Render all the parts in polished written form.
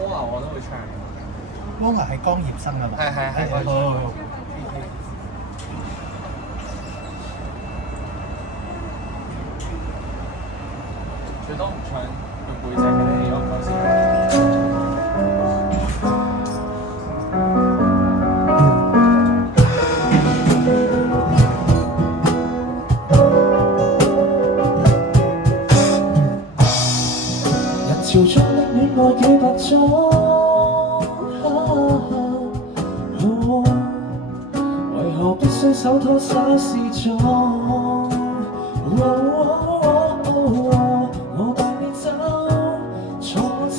蝸牛我都會唱。蝸牛係江葉生啊嘛。係。好。最多唔唱用背脊嘅咧，我嗰時。人潮中的戀愛幾百種，為何必須手拖手示眾？我帶你走坐車，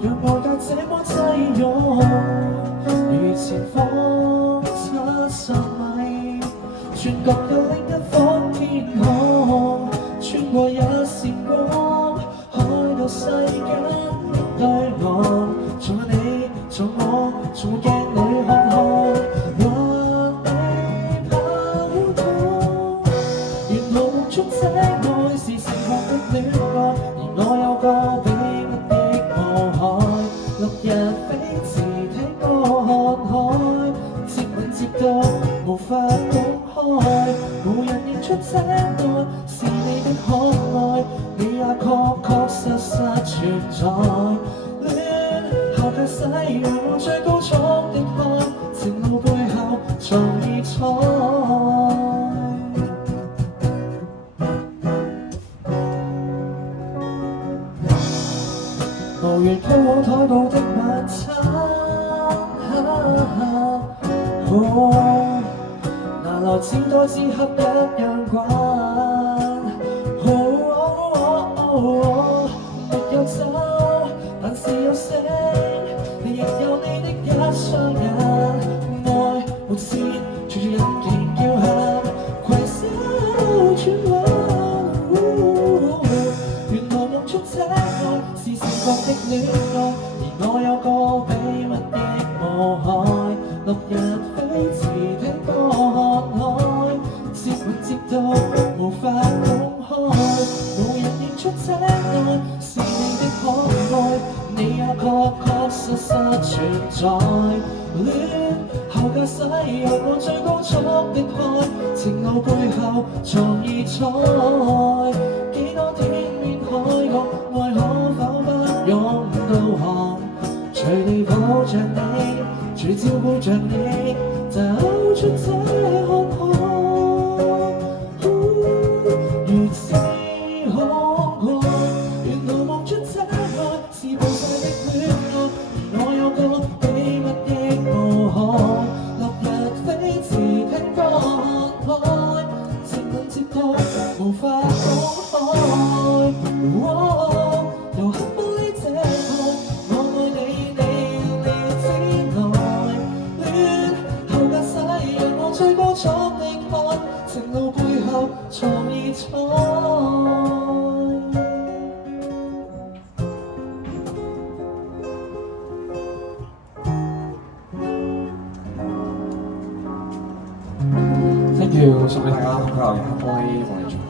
讓外界這麼擠擁，如前方70米，轉角有另一方天空，穿過一線光，開到世間對岸，仲有你，仲我，仲會鏡裏看看。這愛是盛放的戀愛，而我有個秘密的腦海。落日飛馳，聽歌看海，接吻接到無法公開，無人認出這愛是你的可愛，你也確確實實存在。戀後駕駛讓我最高速的開，情路背後藏異彩。無緣鋪好台布的晚餐，拿來只多只黑一樣慣。沒有走，但是有聲，你亦有你的一雙眼。愛沒線，隨着引擎叫喊，攜手轉彎。原來夢中這愛是盛放的戀愛，而我有個秘密的腦海。落日飛馳，聽歌看海，接吻接到無法公開，無人認出這愛是你的可愛，你也確確實實存在。戀後駕駛讓我最高速的開，情路背後藏異彩。幾多天邊海角，愛可否不用導航？隨地抱着你，隨照顧着你，走出這看海。如此可愛，原來夢中這愛是無晒的戀愛，而我有個秘密的腦海。落日飛馳，聽歌看海，接吻接到無法公開。由黑玻璃這愛，我愛你，你知內。戀後駕駛讓我最高速的開，情路背後藏異彩。Thank you，送俾大家，同佢留言黑玻璃，黃日全。